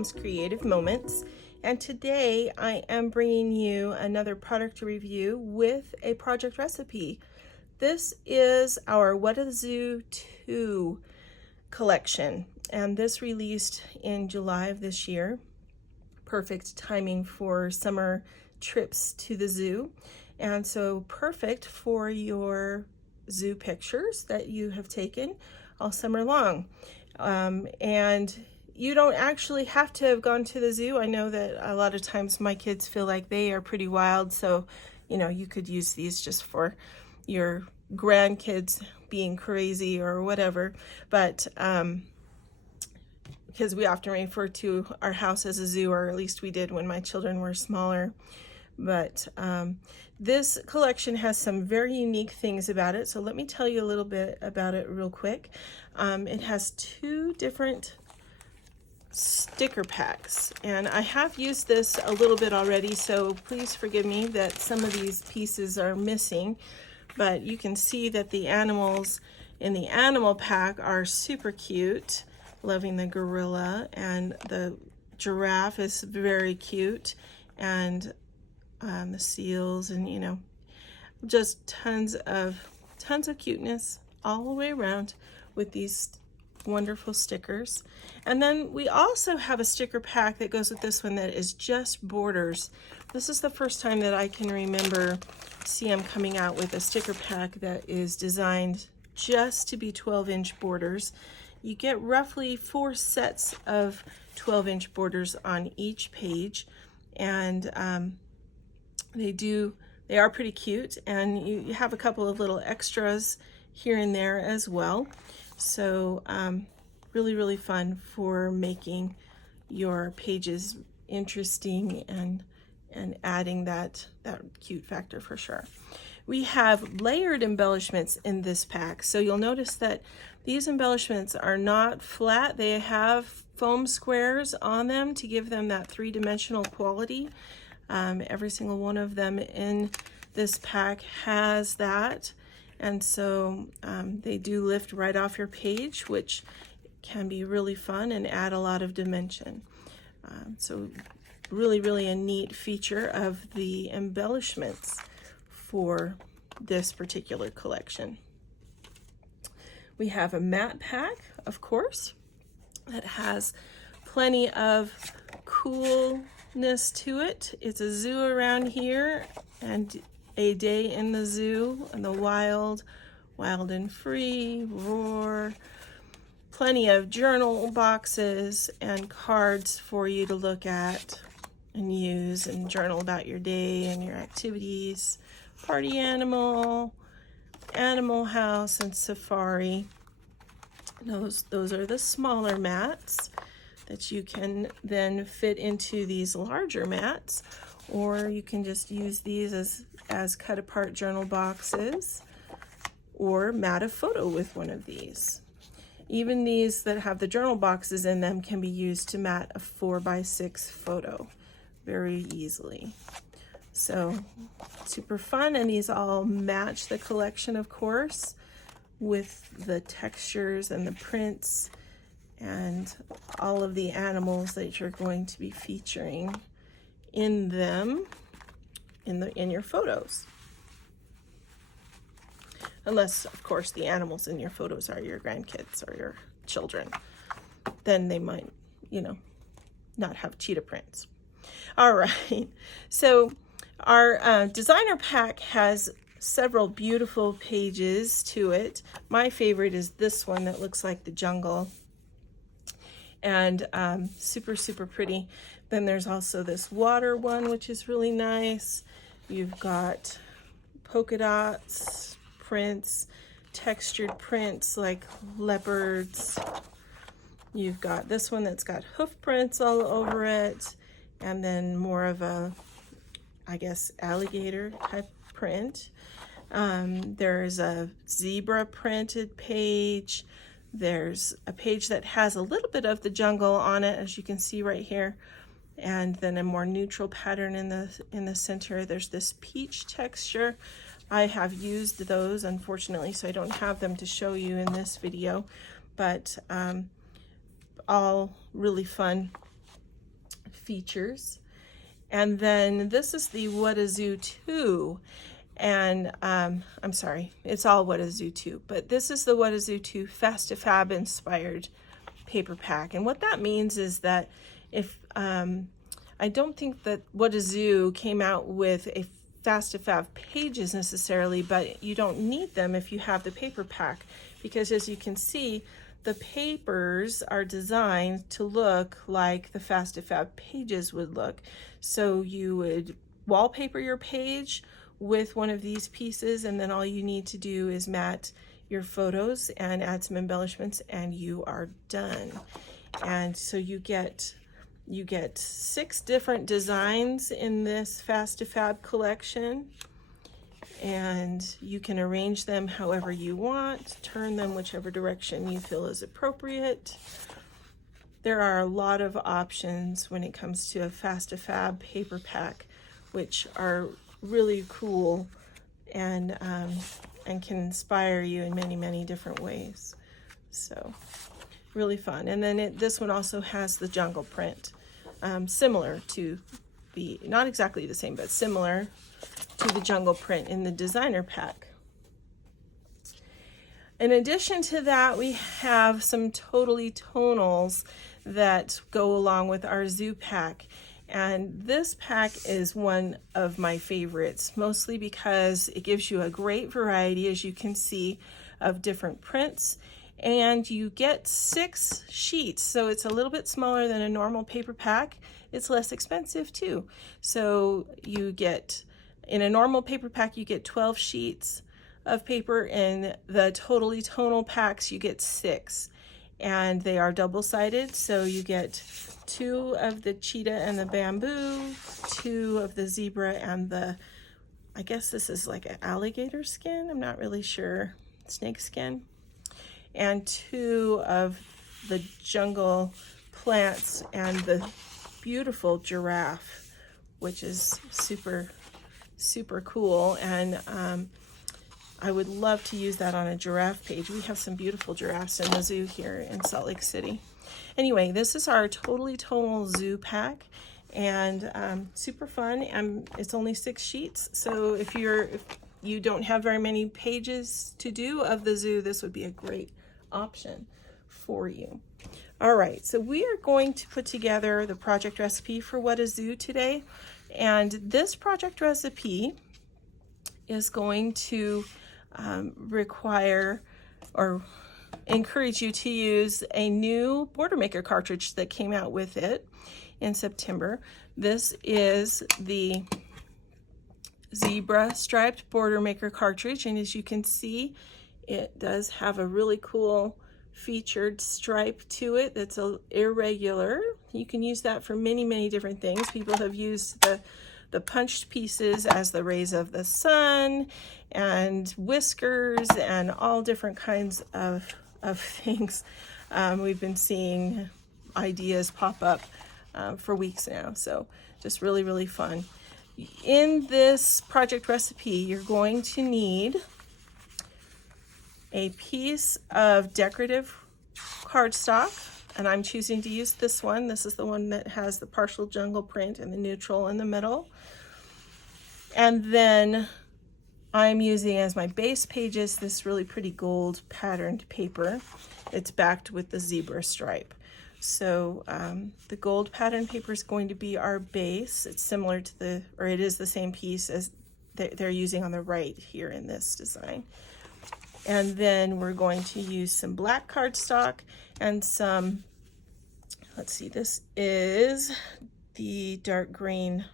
Mom's Creative Moments, and today I am bringing you another product review with a project recipe. This is our What a Zoo 2 collection, and this released in July of this year. Perfect timing for summer trips to the zoo, and so perfect for your zoo pictures that you have taken all summer long. And you don't actually have to have gone to the zoo. I know that a lot of times my kids feel like they are pretty wild, so you could use these just for your grandkids being crazy or whatever, but because we often refer to our house as a zoo, or at least we did when my children were smaller. But this collection has some very unique things about it, so let me tell you a little bit about it real quick. It has two different sticker packs, and I have used this a little bit already, so please forgive me that some of these pieces are missing, but you can see that the animals in the animal pack are super cute. Loving the gorilla, and the giraffe is very cute, and the seals, and just tons of cuteness all the way around with these wonderful stickers. And then we also have a sticker pack that goes with this one that is just borders. This is the first time that I can remember CM coming out with a sticker pack that is designed just to be 12-inch borders. You get roughly 4 sets of 12-inch borders on each page, and they are pretty cute, and you have a couple of little extras here and there as well. So really fun for making your pages interesting and adding that cute factor for sure. We have layered embellishments in this pack, so you'll notice that these embellishments are not flat. They have foam squares on them to give them that three-dimensional quality. Every single one of them in this pack has that, and so they do lift right off your page, which can be really fun and add a lot of dimension. So really a neat feature of the embellishments for this particular collection. We have a mat pack, of course, that has plenty of coolness to it. It's a zoo around here, and a day in the zoo, and the wild and free, roar. Plenty of journal boxes and cards for you to look at and use and journal about your day and your activities. Party animal, animal house, and safari. Those are the smaller mats that you can then fit into these larger mats, or you can just use these as cut apart journal boxes, or mat a photo with one of these. Even these that have the journal boxes in them can be used to mat a 4x6 photo very easily. So super fun, and these all match the collection, of course, with the textures and the prints and all of the animals that you're going to be featuring in them in your photos. Unless, of course, the animals in your photos are your grandkids or your children. Then they might, not have cheetah prints. All right, so our designer pack has several beautiful pages to it. My favorite is this one that looks like the jungle, and super pretty. Then there's also this water one, which is really nice. You've got polka dots, prints, textured prints like leopards. You've got this one that's got hoof prints all over it, and then more of a, I guess, alligator type print. There's a zebra printed page. There's a page that has a little bit of the jungle on it, as you can see right here, and then a more neutral pattern in the center. There's this peach texture. I have used those, unfortunately, so I don't have them to show you in this video, but all really fun features. And then this is the What a Zoo 2. And I'm sorry, it's all What a Zoo 2, but this is the What a Zoo 2 Fast to Fab inspired paper pack. And what that means is that if I don't think that What a Zoo came out with a Fast to Fab pages necessarily, but you don't need them if you have the paper pack, because as you can see, the papers are designed to look like the Fast to Fab pages would look. So you would wallpaper your page with one of these pieces, and then all you need to do is mat your photos and add some embellishments, and you are done. And so you get 6 different designs in this Fast to Fab collection, and you can arrange them however you want, turn them whichever direction you feel is appropriate. There are a lot of options when it comes to a Fast to Fab paper pack, which are really cool and can inspire you in many, many different ways. So really fun. And then this one also has the jungle print, similar to the, not exactly the same, but similar to the jungle print in the designer pack. In addition to that, we have some Totally Tonals that go along with our zoo pack. And this pack is one of my favorites, mostly because it gives you a great variety, as you can see, of different prints. And you get 6 sheets, so it's a little bit smaller than a normal paper pack. It's less expensive too. So you get, in a normal paper pack, you get 12 sheets of paper. In the Totally Tonal packs, you get 6. And they are double-sided, so you get 2 of the cheetah and the bamboo, 2 of the zebra and the, I guess this is like an alligator skin, I'm not really sure, snake skin, and 2 of the jungle plants and the beautiful giraffe, which is super, super cool. And I would love to use that on a giraffe page. We have some beautiful giraffes in the zoo here in Salt Lake City. Anyway, this is our Totally Tonal zoo pack, and super fun. And it's only 6 sheets, so if you don't have very many pages to do of the zoo, this would be a great option for you. All right, so we are going to put together the project recipe for What a Zoo today, and this project recipe is going to require or encourage you to use a new Border Maker cartridge that came out with it in September. This is the zebra striped Border Maker cartridge, and as you can see, it does have a really cool featured stripe to it that's irregular. You can use that for many, many different things. People have used the punched pieces as the rays of the sun and whiskers and all different kinds of things. We've been seeing ideas pop up for weeks now, so just really, really fun. In this project recipe, you're going to need a piece of decorative cardstock, and I'm choosing to use this one. This is the one that has the partial jungle print and the neutral in the middle. And then I'm using as my base pages this really pretty gold patterned paper. It's backed with the zebra stripe. So the gold pattern paper is going to be our base. It's similar to it is the same piece as they're using on the right here in this design. And then we're going to use some black cardstock and some, let's see, this is the dark green.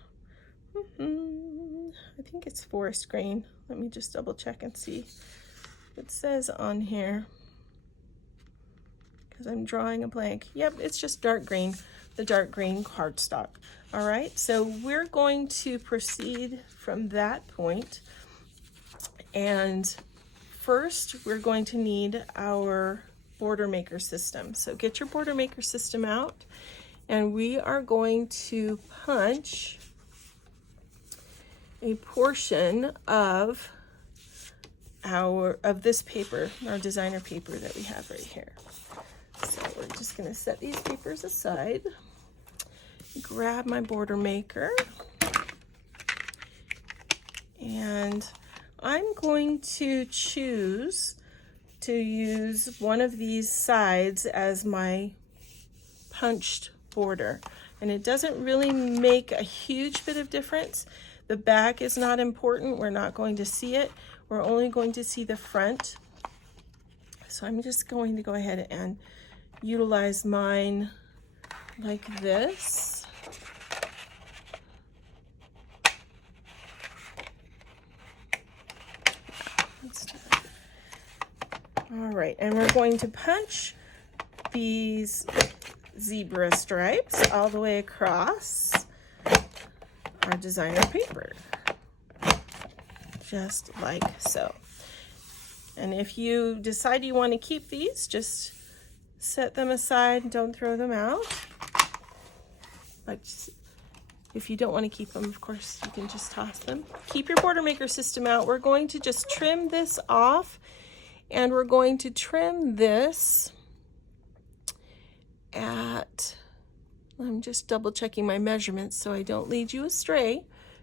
I think it's forest green. Let me just double check and see. It says on here, because I'm drawing a blank. Yep, it's just dark green, the dark green cardstock. All right, so we're going to proceed from that point. And first, we're going to need our Border Maker system. So get your Border Maker system out, and we are going to punch a portion of this paper, our designer paper that we have right here. So we're just going to set these papers aside, grab my border maker, and I'm going to choose to use one of these sides as my punched border. And it doesn't really make a huge bit of difference. The back is not important. We're not going to see it. We're only going to see the front. So I'm just going to go ahead and utilize mine like this. All right, and we're going to punch these zebra stripes all the way across our designer paper, just like so. And if you decide you want to keep these, just set them aside, don't throw them out. But if you don't want to keep them, of course, you can just toss them. Keep your border maker system out. We're going to just trim this off, and we're going to trim this at, I'm just double checking my measurements so I don't lead you astray,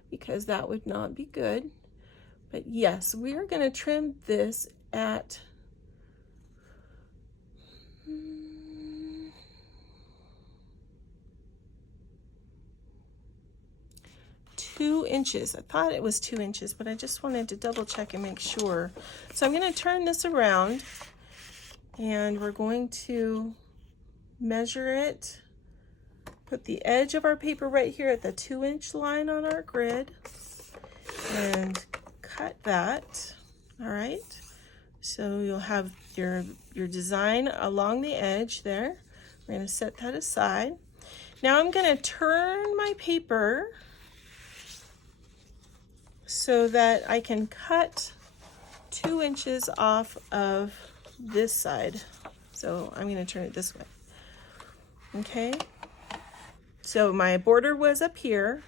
because that would not be good. But yes, we are going to trim this at 2 inches. I thought it was 2 inches, but I just wanted to double check and make sure. So I'm going to turn this around, and we're going to measure it, put the edge of our paper right here at the 2-inch line on our grid, and cut that. All right, so you'll have your design along the edge there. We're going to set that aside. Now I'm going to turn my paper so that I can cut 2 inches off of this side. So I'm going to turn it this way. Okay, so my border was up here,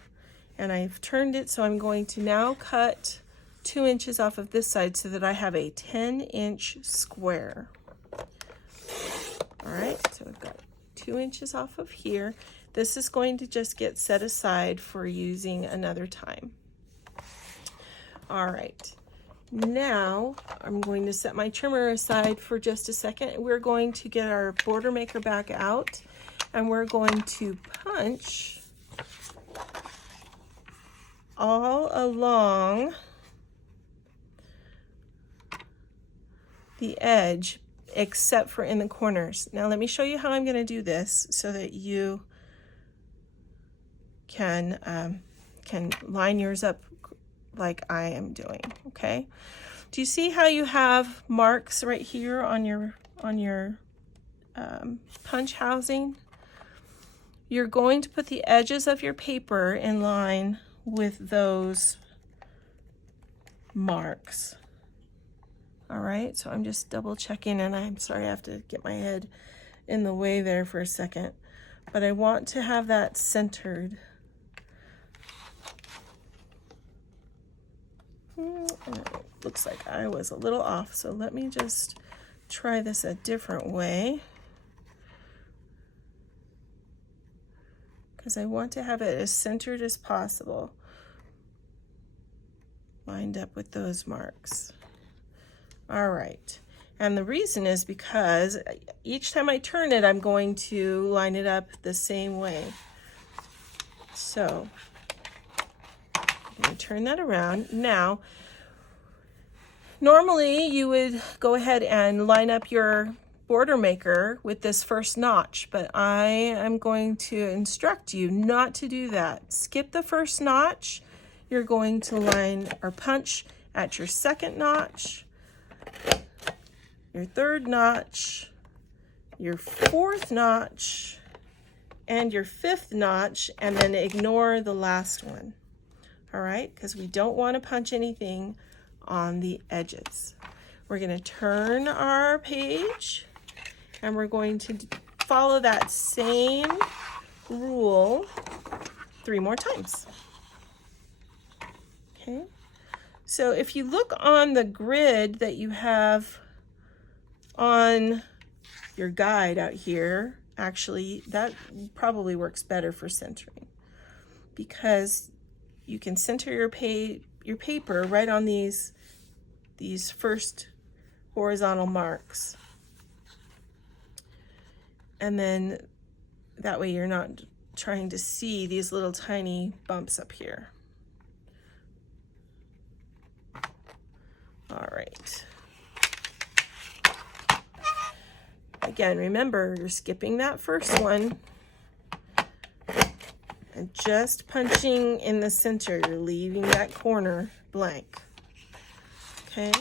and I've turned it, so I'm going to now cut 2 inches off of this side so that I have a 10-inch square. All right, so I've got 2 inches off of here. This is going to just get set aside for using another time. All right, now I'm going to set my trimmer aside for just a second. We're going to get our border maker back out, and we're going to punch all along the edge except for in the corners. Now let me show you how I'm going to do this so that you can line yours up like I am doing. Okay, do you see how you have marks right here on your punch housing? You're going to put the edges of your paper in line with those marks. All right, so I'm just double checking, and I'm sorry I have to get my head in the way there for a second, but I want to have that centered. It looks like I was a little off, so let me just try this a different way, because I want to have it as centered as possible, lined up with those marks. All right, and the reason is because each time I turn it, I'm going to line it up the same way. So I'm going to turn that around. Now, normally you would go ahead and line up your border maker with this first notch, but I am going to instruct you not to do that. Skip the first notch. You're going to line or punch at your second notch, your third notch, your fourth notch, and your fifth notch, and then ignore the last one. All right, because we don't want to punch anything on the edges. We're going to turn our page, and we're going to follow that same rule 3 more times. Okay, so if you look on the grid that you have on your guide out here, actually, that probably works better for centering, because you can center your paper right on these first horizontal marks. And then that way you're not trying to see these little tiny bumps up here. All right. Again, remember, you're skipping that first one and just punching in the center. You're leaving that corner blank. Okay?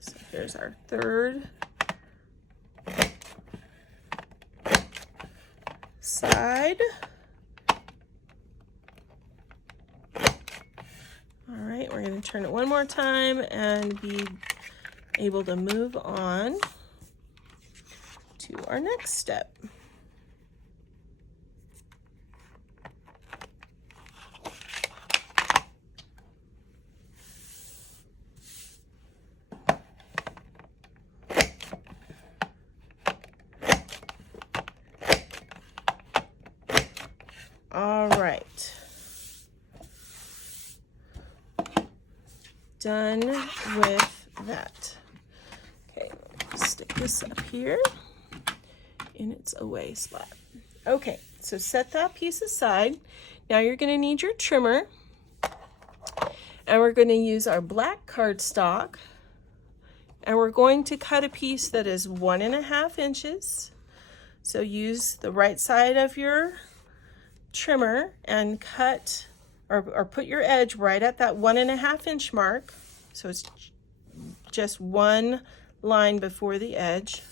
So here's our third side. All right, we're going to turn it one more time and be able to move on to our next step. All right. Done with that. Okay, stick this up here in its away spot. Okay, so set that piece aside. Now you're going to need your trimmer, and we're going to use our black cardstock, and we're going to cut a piece that is 1.5 inches. So use the right side of your trimmer and cut or put your edge right at that 1.5 inch mark. So it's just one line before the edge.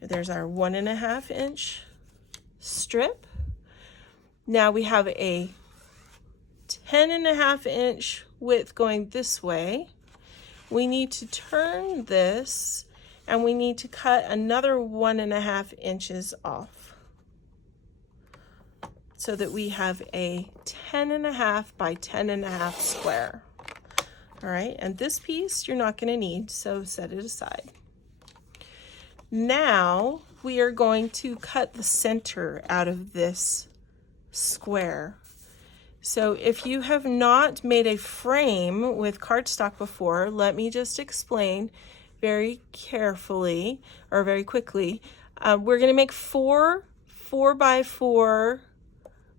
There's our 1.5 inch strip. Now we have a 10.5 inch width going this way. We need to turn this and we need to cut another 1.5 inches off, so that we have a 10.5 by 10.5 square. All right, and this piece you're not going to need, so set it aside. Now we are going to cut the center out of this square. So if you have not made a frame with cardstock before, let me just explain very carefully or very quickly. We're going to make 4 4x4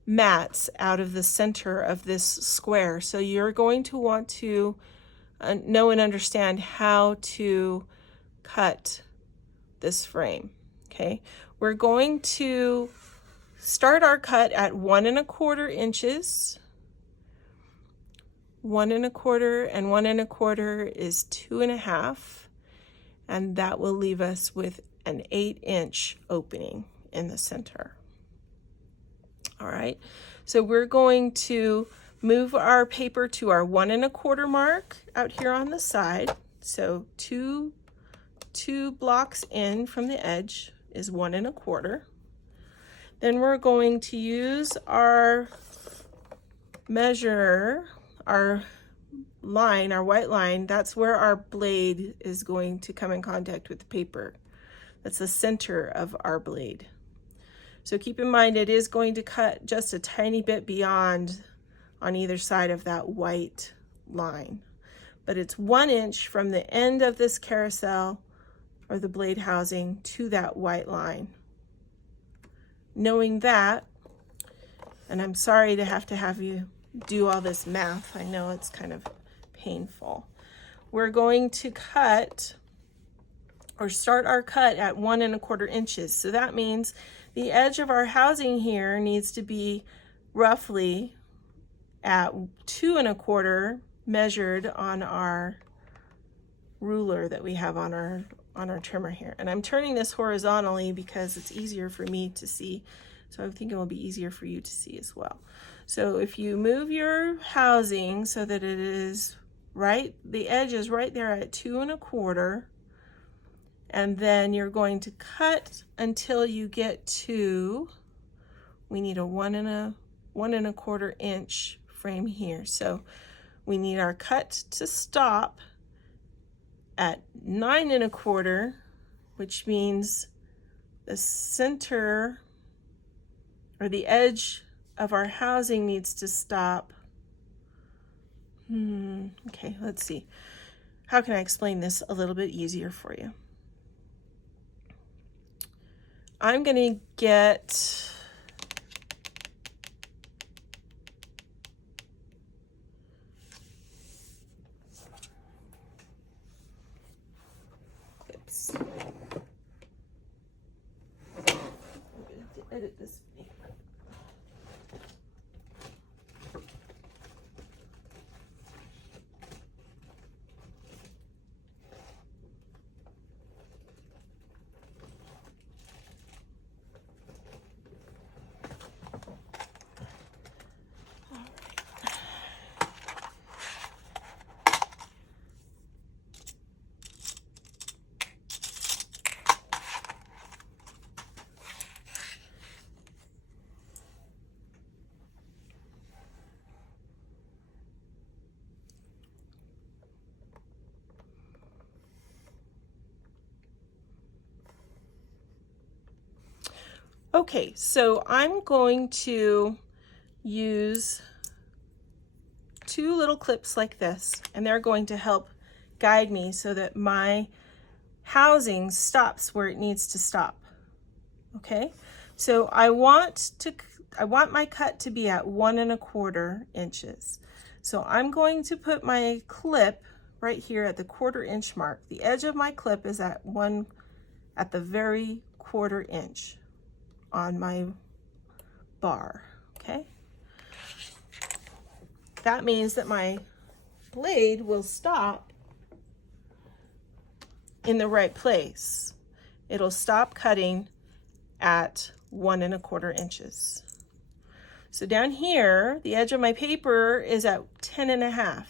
mats out of the center of this square. So you're going to want to know and understand how to cut this frame. Okay, we're going to start our cut at 1.25 inches. 1.25 and 1.25 is 2.5, and that will leave us with an 8-inch opening in the center. All right, so we're going to move our paper to our 1.25 mark out here on the side. So two blocks in from the edge is 1.25. Then we're going to use our measure, our line, our white line. That's where our blade is going to come in contact with the paper. That's the center of our blade. So keep in mind, it is going to cut just a tiny bit beyond on either side of that white line. But it's 1 inch from the end of this carousel or the blade housing to that white line. Knowing that, and I'm sorry to have you do all this math. I know it's kind of painful. We're going to cut or start our cut at 1.25 inches. So that means the edge of our housing here needs to be roughly at 2.25 measured on our ruler that we have on our trimmer here. And I'm turning this horizontally because it's easier for me to see. So I think it will be easier for you to see as well. So if you move your housing so that it is right, the edge is right there at 2.25, and then you're going to cut until you get to, we need a 1 1/4 inch frame here. So we need our cut to stop at 9 1/4, which means the center or the edge of our housing needs to stop. Okay, let's see. How can I explain this a little bit easier for you? I'm going to get I'm going to have to edit this. Okay, so I'm going to use 2 little clips like this, and they're going to help guide me so that my housing stops where it needs to stop. Okay, so I want my cut to be at 1 1/4 inches. So I'm going to put my clip right here at the 1/4 inch mark. The edge of my clip is at the very 1/4 inch on my bar. Okay, that means that my blade will stop in the right place. It'll stop cutting at 1 1/4 inches. So down here, the edge of my paper is at 10 1/2,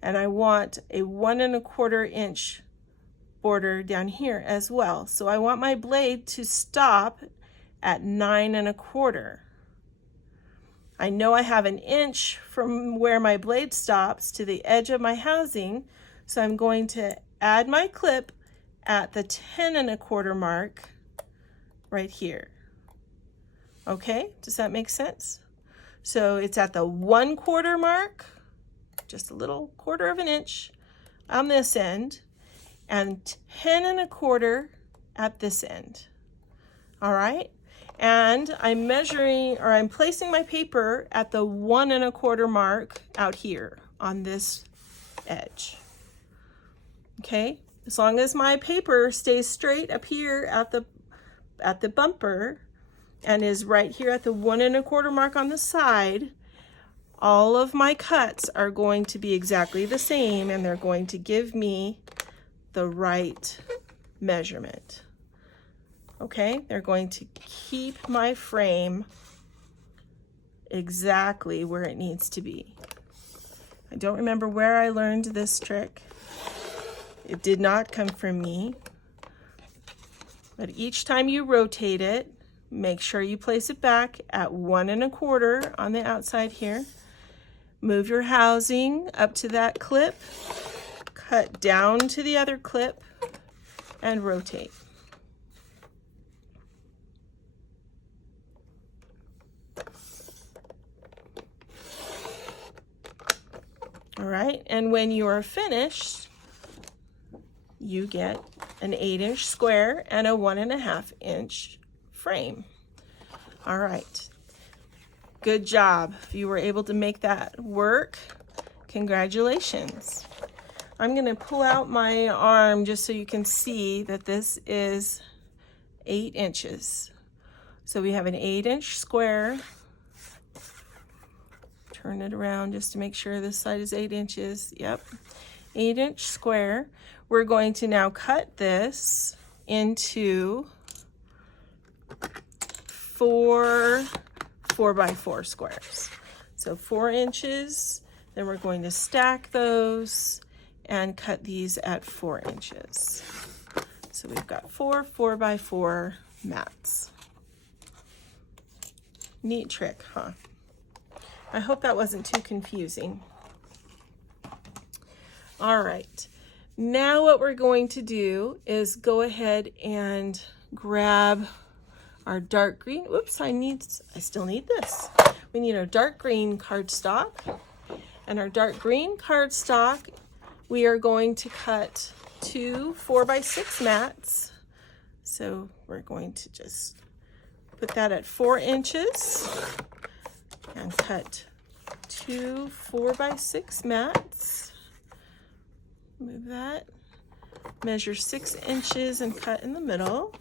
and I want a 1 1/4 inch border down here as well. So I want my blade to stop at 9 1/4. I know I have 1 inch from where my blade stops to the edge of my housing, so I'm going to add my clip at the 10 1/4 mark right here. Okay, does that make sense? So it's at the 1/4 mark, just a little 1/4 inch on this end, and 10 1/4 at this end. All right, and I'm measuring, or I'm placing my paper at the 1 1/4 mark out here on this edge. Okay, as long as my paper stays straight up here at the bumper and is right here at the 1 1/4 mark on the side, all of my cuts are going to be exactly the same, and they're going to give me the right measurement. Okay, they're going to keep my frame exactly where it needs to be. I don't remember where I learned this trick. It did not come from me. But each time you rotate it, make sure you place it back at 1 1/4 on the outside here. Move your housing up to that clip, cut down to the other clip, and rotate. All right, and when you are finished, you get an 8 inch square and a 1 1/2 inch frame. All right, good job. If you were able to make that work, congratulations. I'm going to pull out my arm just so you can see that this is 8 inches. So we have an 8 inch square. Turn it around just to make sure this side is 8 inches. Yep, 8 inch square. We're going to now cut this into 4 4x4 squares. So 4 inches, then we're going to stack those and cut these at 4 inches. So we've got 4 4x4 mats. Neat trick, huh? I hope that wasn't too confusing. All right, now what we're going to do is go ahead and grab our dark green. Oops, I still need this. We need our dark green cardstock, and our dark green cardstock, we are going to cut 2 4x6 mats. So we're going to just put that at 4 inches and cut 2 4x6 mats. Move that, measure 6 inches and cut in the middle.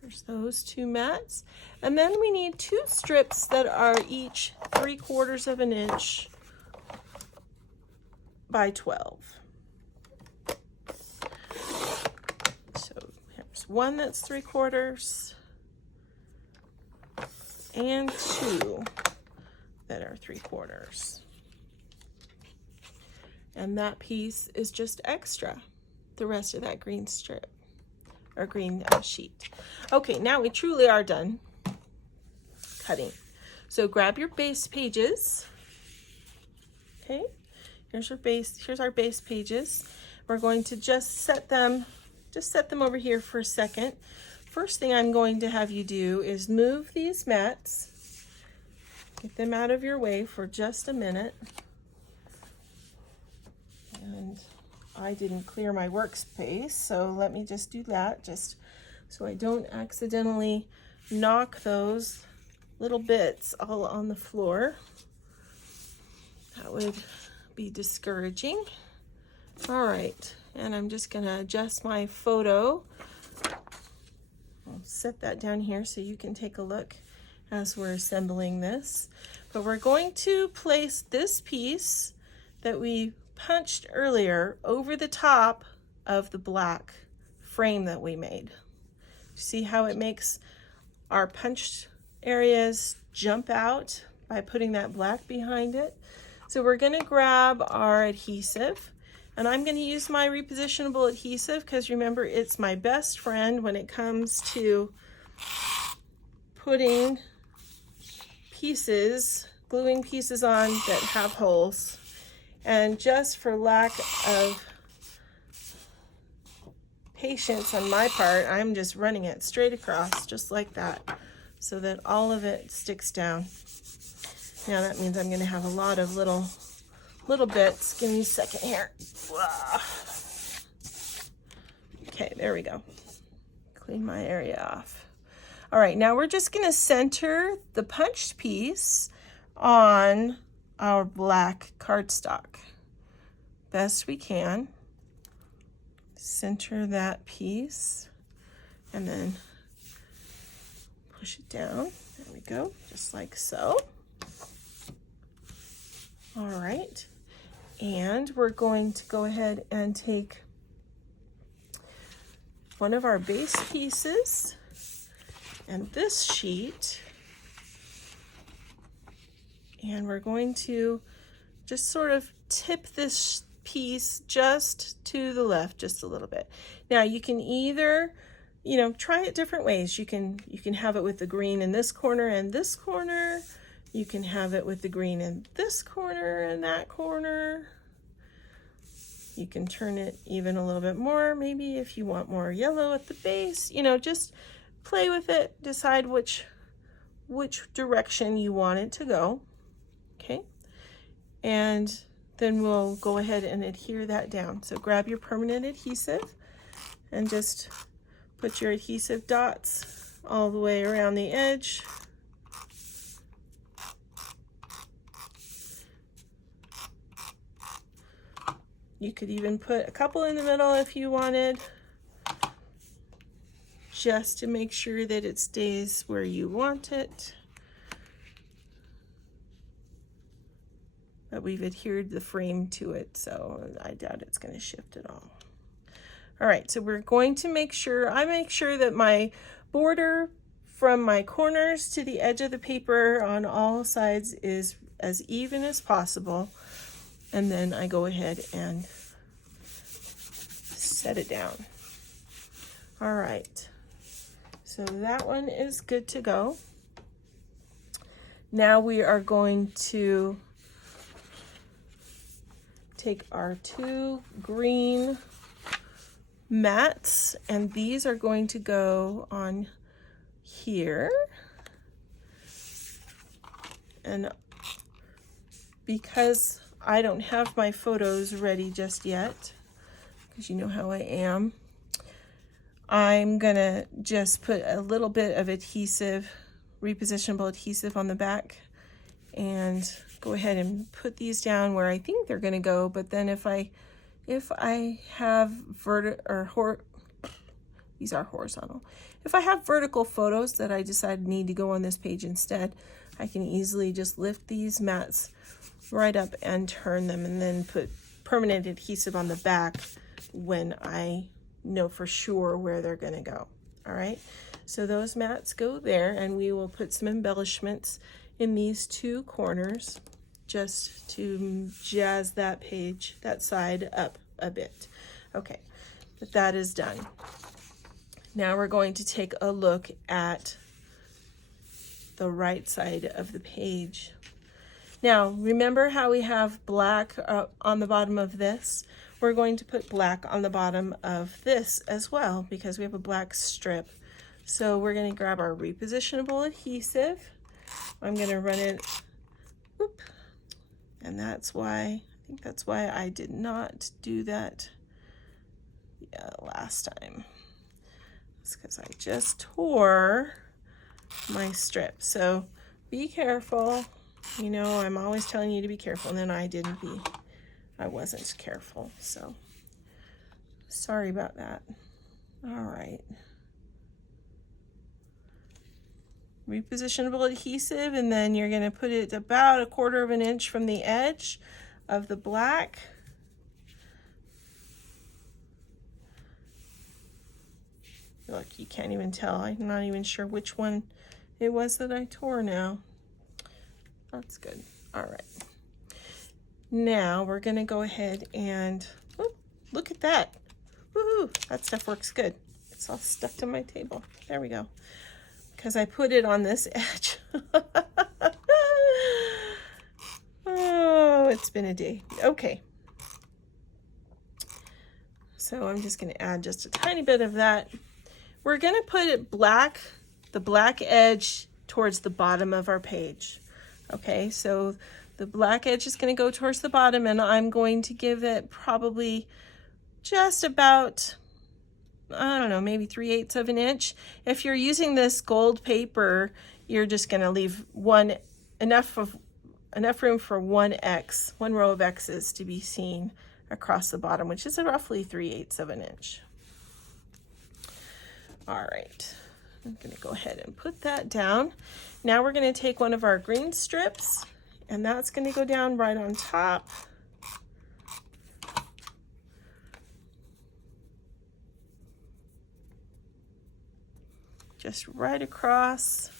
There's those 2 mats. And then we need 2 strips that are each 3/4 of an inch by 12. So here's one that's 3/4 and 2 that are 3/4. And that piece is just extra, the rest of that green strip or green sheet. Okay, now we truly are done cutting. So grab your base pages. Okay, here's our base pages. We're going to just set them over here for a second. First thing I'm going to have you do is move these mats, get them out of your way for just a minute. And I didn't clear my workspace, so let me just do that, just so I don't accidentally knock those little bits all on the floor. That would be discouraging. All right, and I'm just gonna adjust my photo. I'll set that down here so you can take a look as we're assembling this. But we're going to place this piece that we punched earlier over the top of the black frame that we made. See how it makes our punched areas jump out by putting that black behind it? So we're going to grab our adhesive, and I'm going to use my repositionable adhesive because remember, it's my best friend when it comes to putting pieces, gluing pieces on that have holes. And just for lack of patience on my part, I'm just running it straight across, just like that, so that all of it sticks down. Now that means I'm going to have a lot of little bits. Give me a second here. Okay, there we go. Clean my area off. All right, now we're just going to center the punched piece on our black cardstock best we can. Center that piece and then push it down. There we go, just like so. All right, and we're going to go ahead and take one of our base pieces and this sheet, and we're going to just sort of tip this piece just to the left just a little bit. Now you can either, try it different ways. You can have it with the green in this corner and this corner. You can have it with the green in this corner and that corner. You can turn it even a little bit more, maybe if you want more yellow at the base. Just play with it, decide which direction you want it to go. Okay, and then we'll go ahead and adhere that down. So grab your permanent adhesive and just put your adhesive dots all the way around the edge. You could even put a couple in the middle if you wanted, just to make sure that it stays where you want it. But we've adhered the frame to it, so I doubt it's going to shift at all. All right, so we're going to make sure that my border from my corners to the edge of the paper on all sides is as even as possible. And then I go ahead and set it down. All right, so that one is good to go. Now we are going to take our 2 green mats, and these are going to go on here. And because I don't have my photos ready just yet, because you know how I am, I'm gonna just put a little bit of adhesive, repositionable adhesive on the back, and go ahead and put these down where I think they're gonna go. But then if I have these are horizontal. If I have vertical photos that I decide need to go on this page instead, I can easily just lift these mats right up and turn them, and then put permanent adhesive on the back when I know for sure where they're gonna go. All right, so those mats go there, and we will put some embellishments in these 2 corners just to jazz that page, that side up a bit. Okay, but that is done. Now we're going to take a look at the right side of the page. Now, remember how we have black on the bottom of this? We're going to put black on the bottom of this as well, because we have a black strip. So we're going to grab our repositionable adhesive. I'm going to run it, whoop, and that's why, I think that's why I did not do that last time. It's because I just tore my strip. So be careful. You know, I'm always telling you to be careful, and then I wasn't careful. So sorry about that. All right. Repositionable adhesive, and then you're going to put it about 1/4 of an inch from the edge of the black. Look, you can't even tell. I'm not even sure which one it was that I tore now. That's good. All right. Now we're going to go ahead and, whoop, look at that. Woohoo! That stuff works good. It's all stuck to my table. There we go. Because I put it on this edge. Oh, it's been a day. Okay. So I'm just going to add just a tiny bit of that. We're going to put it black, the black edge towards the bottom of our page. Okay, so the black edge is going to go towards the bottom, and I'm going to give it probably just about, I don't know, maybe 3/8 of an inch. If you're using this gold paper, you're just going to leave enough room for one row of X's to be seen across the bottom, which is roughly 3/8 of an inch. All right, I'm going to go ahead and put that down. Now we're going to take one of our green strips, and that's going to go down right on top. Just right across.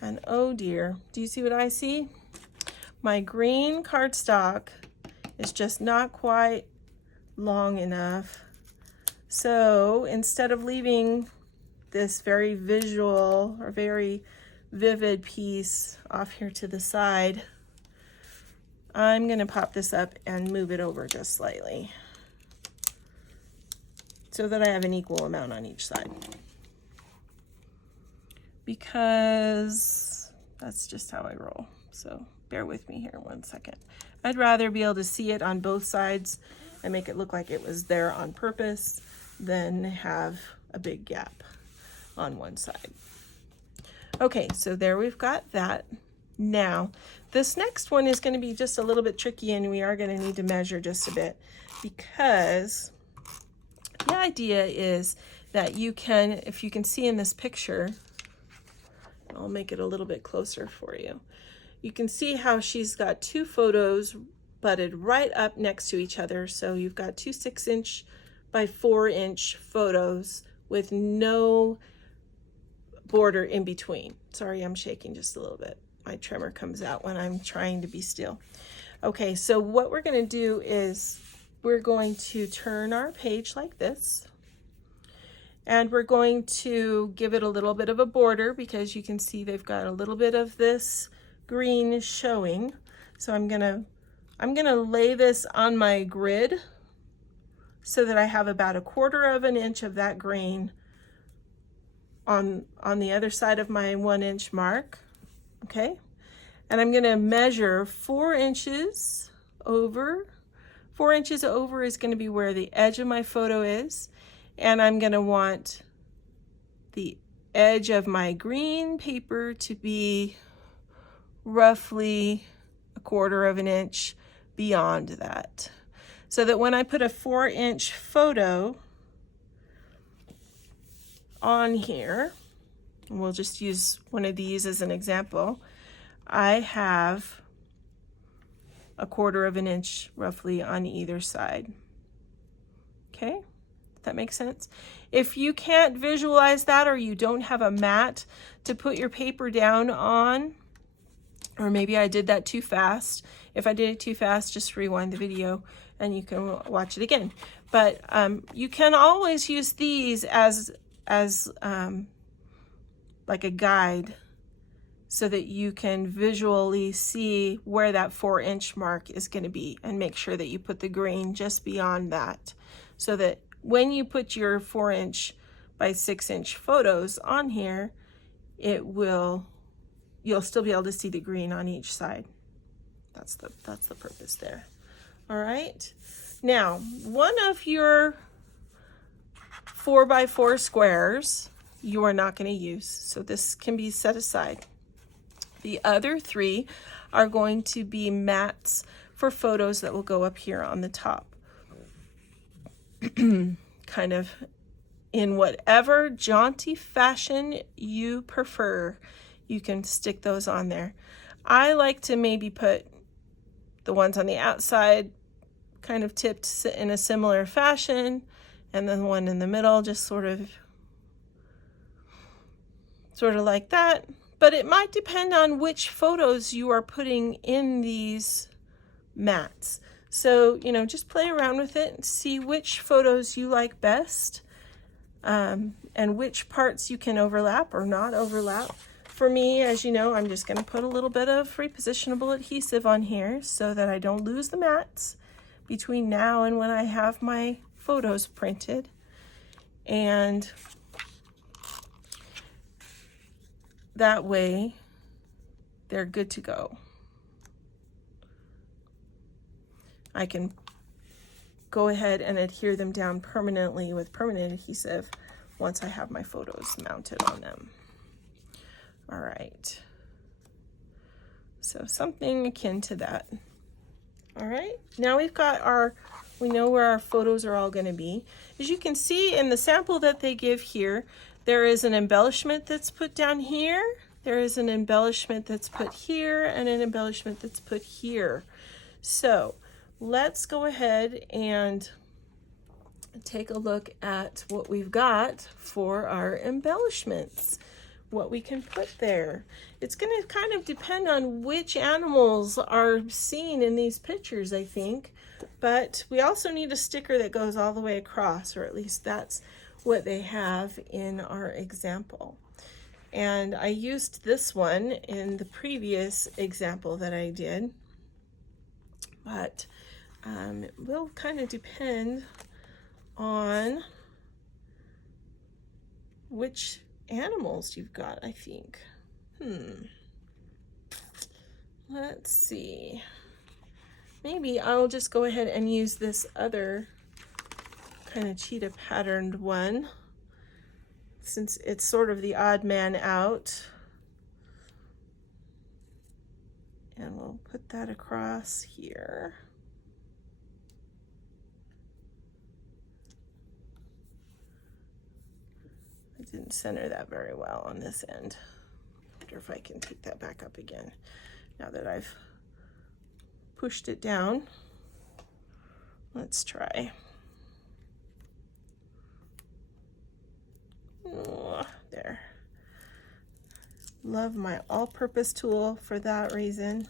And oh dear, do you see what I see? My green cardstock is just not quite long enough. So instead of leaving this very visual or very vivid piece off here to the side, I'm going to pop this up and move it over just slightly so that I have an equal amount on each side, because that's just how I roll. So bear with me here 1 second. I'd rather be able to see it on both sides and make it look like it was there on purpose than have a big gap on one side. Okay, so there we've got that. Now, this next one is going to be just a little bit tricky, and we are going to need to measure just a bit, because the idea is that you can, if you can see in this picture, I'll make it a little bit closer for you. You can see how she's got 2 photos butted right up next to each other. So you've got 2 6" by 4" photos with no border in between. Sorry, I'm shaking just a little bit. My tremor comes out when I'm trying to be still. Okay, so what we're going to do is we're going to turn our page like this, And we're going to give it a little bit of a border because you can see they've got a little bit of this green showing. So I'm gonna lay this on my grid so that I have about 1/4 of an inch of that green on the other side of my 1 inch mark. Okay, and I'm gonna measure 4 inches over. 4 inches over is going to be where the edge of my photo is, and I'm going to want the edge of my green paper to be roughly 1/4 of an inch beyond that, so that when I put a 4-inch photo on here, and we'll just use one of these as an example, I have 1/4 of an inch roughly on either side. Okay, that makes sense. If you can't visualize that, or you don't have a mat to put your paper down on, or maybe I did that too fast. If I did it too fast, just rewind the video and you can watch it again. But you can always use these as like a guide, so that you can visually see where that 4-inch mark is going to be, and make sure that you put the green just beyond that, so that when you put your 4-inch by 6-inch photos on here, you'll still be able to see the green on each side. That's the purpose there. All right. Now, one of your 4x4 squares you are not going to use, so this can be set aside. The other 3 are going to be mats for photos that will go up here on the top. Kind of in whatever jaunty fashion you prefer, you can stick those on there. I like to maybe put the ones on the outside kind of tipped in a similar fashion, and then the one in the middle just sort of like that. But it might depend on which photos you are putting in these mats. So, just play around with it and see which photos you like best, and which parts you can overlap or not overlap. For me, as you know, I'm just going to put a little bit of repositionable adhesive on here so that I don't lose the mats between now and when I have my photos printed. And that way they're good to go. I can go ahead and adhere them down permanently with permanent adhesive once I have my photos mounted on them. All right, so something akin to that. All right, now we know where our photos are all going to be. As you can see in the sample that they give here, there is an embellishment that's put down here, there is an embellishment that's put here, and an embellishment that's put here. So let's go ahead and take a look at what we've got for our embellishments, what we can put there. It's going to kind of depend on which animals are seen in these pictures, I think, but we also need a sticker that goes all the way across, or at least that's what they have in our example. And I used this one in the previous example that I did, but it will kind of depend on which animals you've got, I think. Let's see. Maybe I'll just go ahead and use this other kind of cheetah patterned one, since it's sort of the odd man out. And we'll put that across here. I didn't center that very well on this end. I wonder if I can take that back up again now that I've pushed it down. Let's try. Oh, there. Love my all-purpose tool for that reason.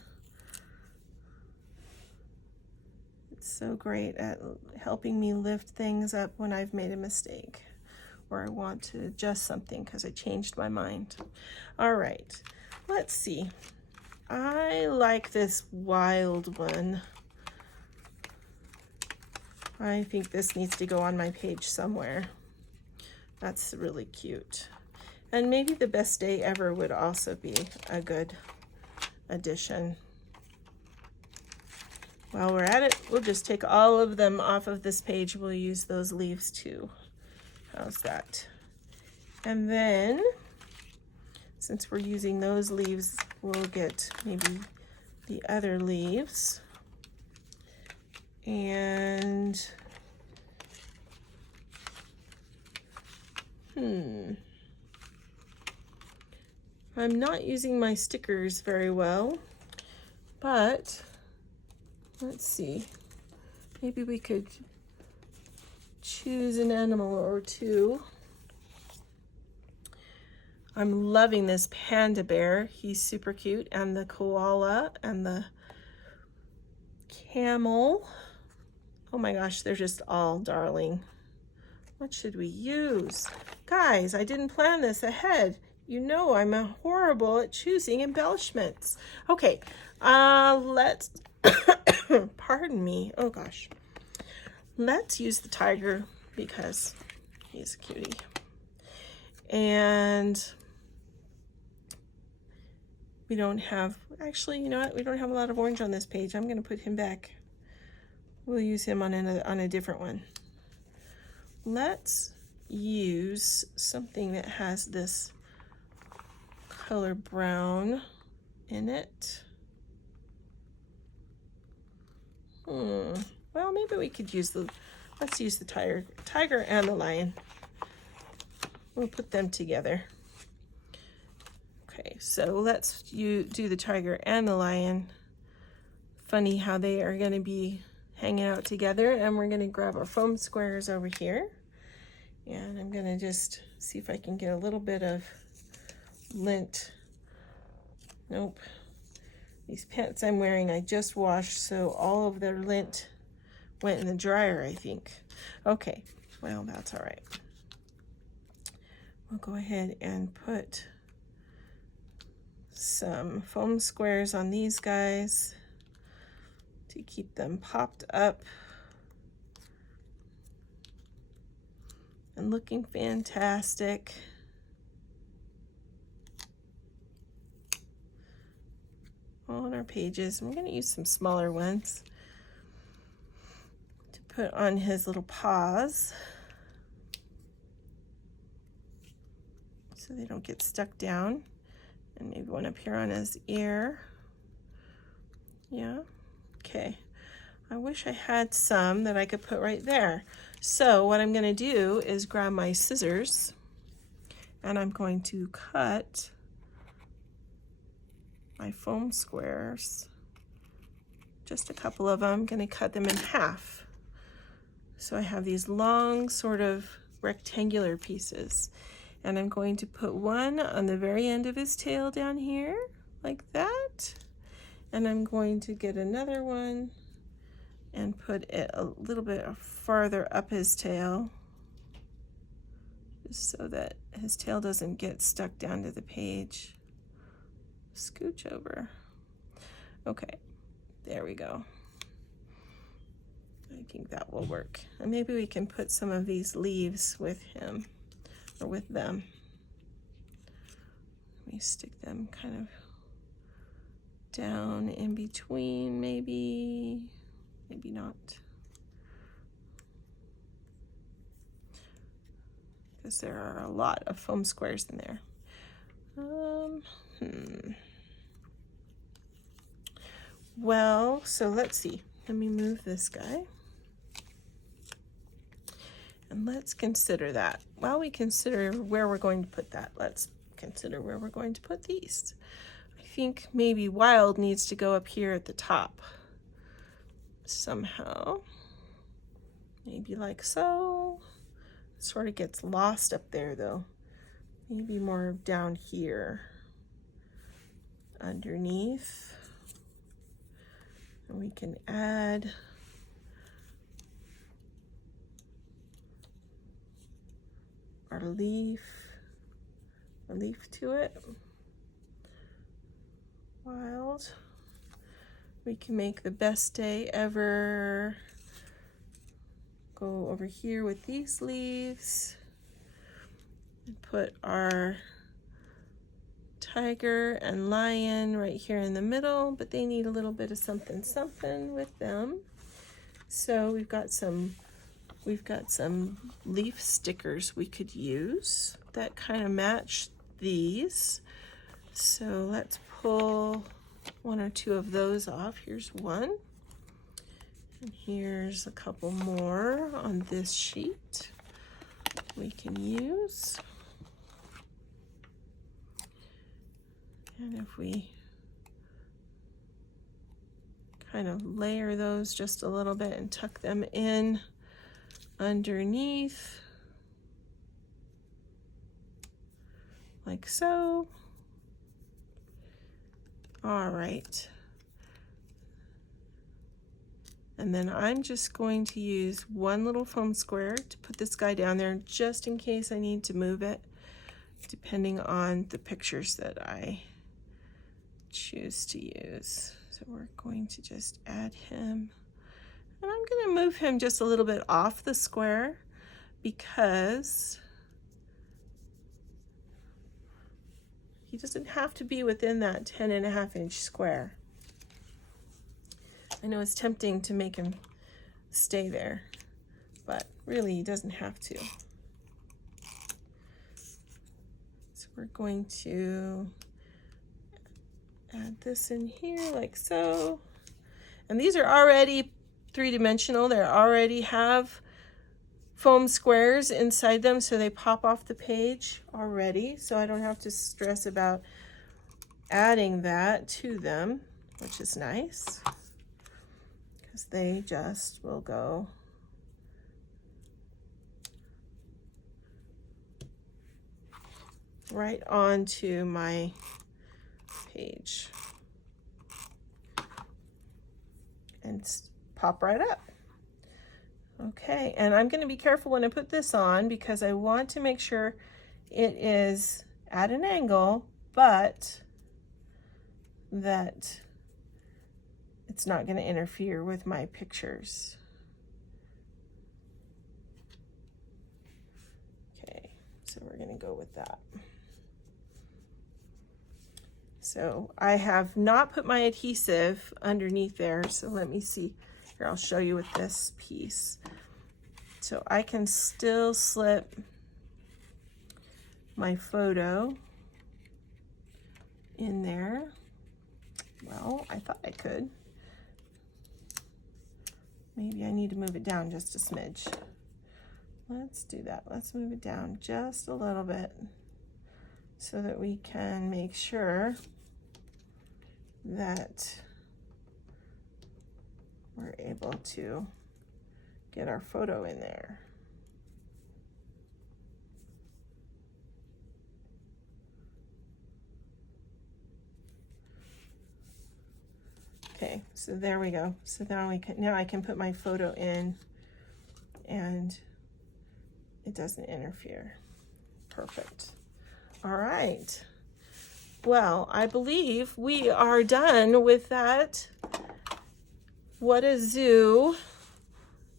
It's so great at helping me lift things up when I've made a mistake, or I want to adjust something because I changed my mind. All right, let's see. I like this wild one. I think this needs to go on my page somewhere. That's really cute. And maybe the best day ever would also be a good addition. While we're at it, we'll just take all of them off of this page. We'll use those leaves too. How's that? And then, since we're using those leaves, we'll get maybe the other leaves. And, I'm not using my stickers very well, but let's see. Maybe we could choose an animal or two. I'm loving this panda bear. He's super cute. And the koala and the camel. Oh my gosh, they're just all darling. What should we use? Guys, I didn't plan this ahead. You know I'm horrible at choosing embellishments. Okay, let's, pardon me, oh gosh. Let's use the tiger because he's a cutie. And we don't have, actually, you know what? We don't have a lot of orange on this page. I'm gonna put him back. We'll use him on a different one. Let's use something that has this color brown in it. Well, maybe we could use let's use the tiger and the lion. We'll put them together. Okay, so let's do the tiger and the lion. Funny how they are going to be hanging out together, and we're going to grab our foam squares over here. And I'm going to just see if I can get a little bit of lint. Nope. These pants I'm wearing I just washed, so all of their lint went in the dryer, I think. Okay, well, that's all right. We'll go ahead and put some foam squares on these guys to keep them popped up and looking fantastic. All on our pages. We're going to use some smaller ones to put on his little paws so they don't get stuck down. And maybe one up here on his ear. Yeah, okay. I wish I had some that I could put right there. So what I'm going to do is grab my scissors and I'm going to cut my foam squares, just a couple of them. I'm going to cut them in half. So I have these long sort of rectangular pieces, and I'm going to put one on the very end of his tail down here like that, and I'm going to get another one and put it a little bit farther up his tail, just so that his tail doesn't get stuck down to the page. Scooch over. Okay, there we go. I think that will work. And maybe we can put some of these leaves with him, or with them. Let me stick them kind of down in between, maybe not. Because there are a lot of foam squares in there. Well, so let's see. Let me move this guy. And let's consider that. While we consider where we're going to put that, let's consider where we're going to put these. I think maybe wild needs to go up here at the top somehow. Maybe like so. Sort of gets lost up there though. Maybe more down here underneath. And we can add our leaf to it. Wild. We can make the best day ever. Go over here with these leaves and put our tiger and lion right here in the middle, but they need a little bit of something with them. So we've got some leaf stickers we could use that kind of match these. So let's pull one or two of those off. Here's one, and here's a couple more on this sheet we can use. And if we kind of layer those just a little bit and tuck them in underneath, like so. All right. And then I'm just going to use one little foam square to put this guy down there just in case I need to move it, depending on the pictures that I choose to use. So we're going to just add him. And I'm going to move him just a little bit off the square because he doesn't have to be within that 10.5-inch square. I know it's tempting to make him stay there, but really he doesn't have to. So we're going to add this in here like so. And these are already three-dimensional. They already have foam squares inside them, so they pop off the page already, so I don't have to stress about adding that to them, which is nice because they just will go right onto my page and pop right up. Okay, and I'm going to be careful when I put this on because I want to make sure it is at an angle, but that it's not going to interfere with my pictures. Okay, so we're going to go with that. So I have not put my adhesive underneath there, so let me see. Here, I'll show you with this piece. So I can still slip my photo in there. Well, I thought I could. Maybe I need to move it down just a smidge. Let's do that. Let's move it down just a little bit so that we can make sure that we're able to get our photo in there. Okay, so there we go. So now I can put my photo in and it doesn't interfere. Perfect. All right. Well, I believe we are done with that What a Zoo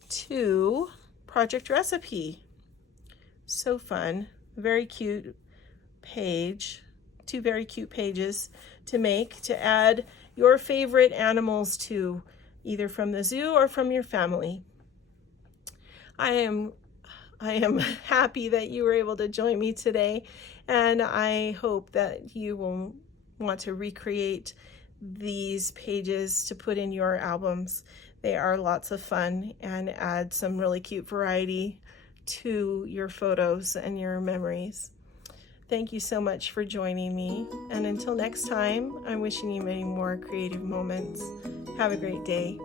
2 project recipe. So fun. Very cute page. 2 very cute pages to make, to add your favorite animals to, either from the zoo or from your family. I am happy that you were able to join me today, and I hope that you will want to recreate these pages to put in your albums. They are lots of fun and add some really cute variety to your photos and your memories. Thank you so much for joining me, and until next time, I'm wishing you many more creative moments. Have a great day.